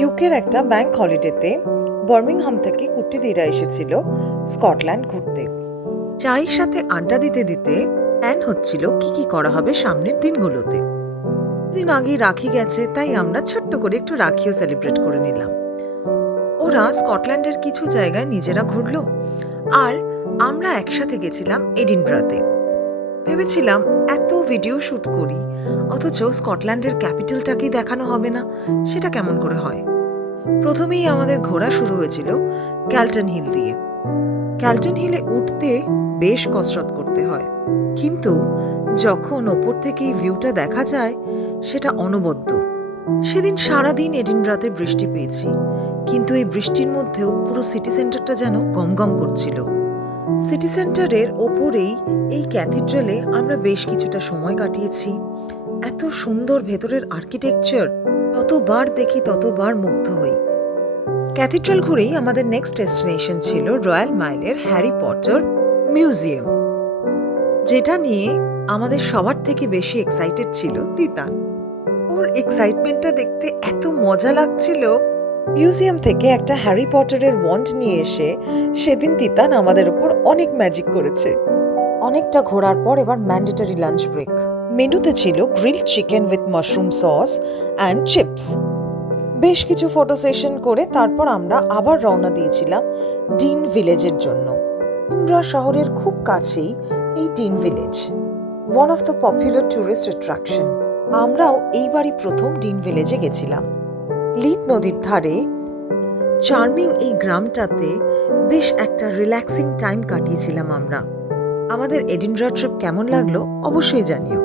ইউকের একটা bank হলিডেতে Birmingham থেকে কুট্টিদিরা এসেছিল স্কটল্যান্ড ঘুরতে। চায়ের সাথে আড্ডা দিতে দিতে প্ল্যান হচ্ছিল কি কি করা হবে সামনের দিনগুলোতে। দিন আগেই রাখি গেছে, তাই আমরা ছোট্ট করে একটু রাখিও সেলিব্রেট করে নিলাম। ওরা স্কটল্যান্ডের কিছু জায়গায় নিজেরা ঘুরলো, আর আমরা একসাথে গেছিলাম এডিনব্রাতে। ভেবেছিলাম এত ভিডিও শুট করি, অথচ স্কটল্যান্ডের ক্যাপিটালটাকেই দেখানো হবে না, সেটা কেমন করে হয়। প্রথমেই আমাদের ঘোরা শুরু হয়েছিল ক্যালটন হিল দিয়ে। ক্যালটন হিলে উঠতে বেশ কসরত করতে হয়, কিন্তু যখন ওপর থেকে এই ভিউটা দেখা যায় সেটা অনবদ্য। সেদিন সারাদিন এডিনব্রাতে বৃষ্টি পেয়েছি, কিন্তু এই বৃষ্টির মধ্যেও পুরো সিটি সেন্টারটা যেন গমগম করছিল। সিটি সেন্টারের ওপরেই এই ক্যাথিড্রালে আমরা বেশ কিছুটা সময় কাটিয়েছি। এত সুন্দর ভেতরের আর্কিটেকচার, যতবার দেখি ততবার মুগ্ধ হই। ক্যাথিড্রাল ঘুরেই আমাদের নেক্সট ডেস্টিনেশন ছিল রয়্যাল মাইলের হ্যারি পটার মিউজিয়াম, যেটা নিয়ে আমাদের সবার থেকে বেশি এক্সাইটেড ছিল তিতান। ওর এক্সাইটমেন্টটা দেখতে এত মজা লাগছিল। মিউজিয়াম থেকে একটা হ্যারি পটারের ওয়ান্ড নিয়ে এসে সেদিন তিতান আমাদের উপর অনেক ম্যাজিক করেছে। অনেকটা ঘোরার পর এবার ম্যান্ডেটরি লাঞ্চ ব্রেক। মেনুতে ছিল grilled chicken with mushroom sauce and chips. বেশ কিছু ফটো সেশন করে তারপর আমরা আবার রওনা দিয়েছিলাম ডিন ভিলেজের জন্য। এডিনব্রা শহরের খুব কাছেই এই dean village, one of the popular tourist attraction. আমরাও এইবারই প্রথম ডিন ভিলেজে গেছিলাম। লিথ নদীর ধারে চার্মিং এই গ্রামটাতে বেশ একটা রিল্যাক্সিং টাইম কাটিয়েছিলাম আমরা। আমাদের এডিনব্রা ট্রিপ কেমন লাগলো অবশ্যই জানিও।